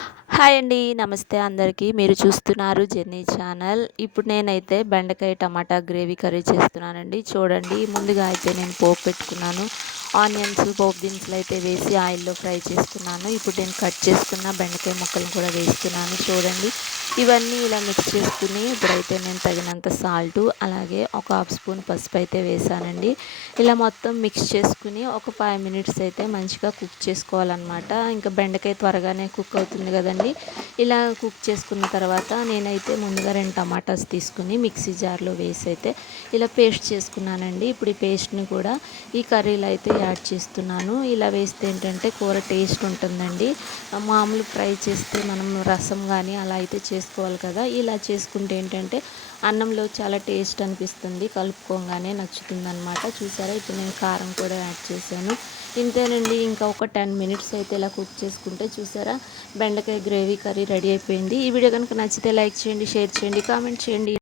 Hi అండి నమస్తే అందరికీ. మీరు చూస్తున్నారు జెన్నీ ఛానల్. ఇప్పుడు నేనైతే బెండకాయ టమాటా గ్రేవీ కర్రీ చేస్తున్నానండి. చూడండి ముందుగా అయితే నేను పోపు పెట్టుకున్నాను. ఆనియన్స్ పోపు దినుసులు అయితే వేసి ఆయిల్లో ఫ్రై చేసుకున్నాను. ఇప్పుడు నేను కట్ చేసుకున్న బెండకాయ ముక్కలను కూడా వేస్తున్నాను. చూడండి ఇవన్నీ ఇలా మిక్స్ చేసుకుని ఇప్పుడైతే నేను తగినంత సాల్టు అలాగే ఒక హాఫ్ స్పూన్ పసుపు అయితే వేసానండి. ఇలా మొత్తం మిక్స్ చేసుకుని ఒక ఫైవ్ మినిట్స్ అయితే మంచిగా కుక్ చేసుకోవాలన్నమాట. ఇంకా బెండకాయ త్వరగానే కుక్ అవుతుంది కదండి. ఇలా కుక్ చేసుకున్న తర్వాత నేనైతే ముందుగా రెండు టమాటాస్ తీసుకుని మిక్సీ జార్లో వేసి అయితే ఇలా పేస్ట్ చేసుకున్నానండి. ఇప్పుడు ఈ పేస్ట్ని కూడా ఈ కర్రీలో అయితే యాడ్ చేస్తున్నాను. ఇలా వేస్తే ఏంటంటే కూర టేస్ట్ ఉంటుందండి. మామూలు ఫ్రై చేస్తే మనం రసం కానీ అలా అయితే చేసుకోవాలి కదా. ఇలా చేసుకుంటే ఏంటంటే అన్నంలో చాలా టేస్ట్ అనిపిస్తుంది. కలుపుకోగానే నచ్చుతుంది అనమాట చూసారా? ఇప్పుడు నేను కారం కూడా యాడ్ చేశాను. ఇంతేనండి. ఇంకా ఒక టెన్ మినిట్స్ అయితే ఇలా కుక్ చేసుకుంటే చూసారా? బెండకాయ గ్రేవీ కర్రీ రెడీ అయిపోయింది. ఈ వీడియో కనుక నచ్చితే లైక్ చేయండి షేర్ చేయండి కామెంట్ చేయండి.